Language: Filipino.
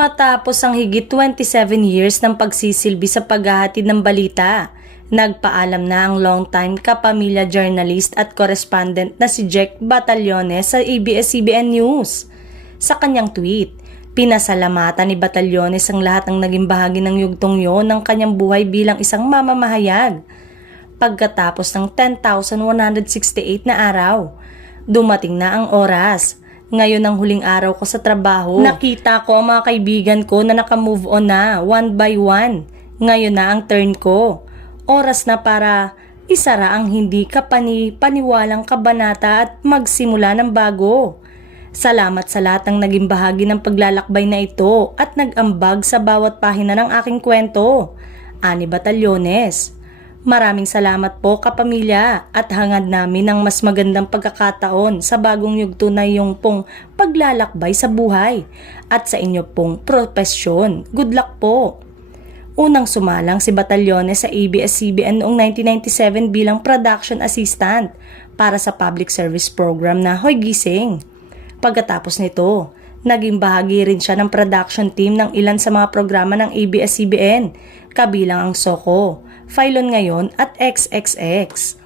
Matapos ang higit 27 years ng pagsisilbi sa paghahatid ng balita, nagpaalam na ang longtime kapamilya journalist at correspondent na si Jek Batallones sa ABS-CBN News. Sa kanyang tweet, pinasalamatan ni Batallones ang lahat ng naging bahagi ng yugtong yon ng kanyang buhay bilang isang mamamahayag. Pagkatapos ng 10,168 na araw, dumating na ang oras. Ngayon ang huling araw ko sa trabaho. Nakita ko ang mga kaibigan ko na nakamove on na one by one. Ngayon na ang turn ko. Oras na para isara ang hindi paniwalang kabanata at magsimula ng bago. Salamat sa lahat ng naging bahagi ng paglalakbay na ito at nag-ambag sa bawat pahina ng aking kwento. Ani Batallones. Maraming salamat po kapamilya at hangad namin ng mas magandang pagkakataon sa bagong yugto na iyong pong paglalakbay sa buhay at sa inyo pong propesyon. Good luck po! Unang sumalang si Batallones sa ABS-CBN noong 1997 bilang production assistant para sa public service program na Hoy Gising. Pagkatapos nito, naging bahagi rin siya ng production team ng ilan sa mga programa ng ABS-CBN, kabilang ang Soko, Phylon Ngayon at XXX.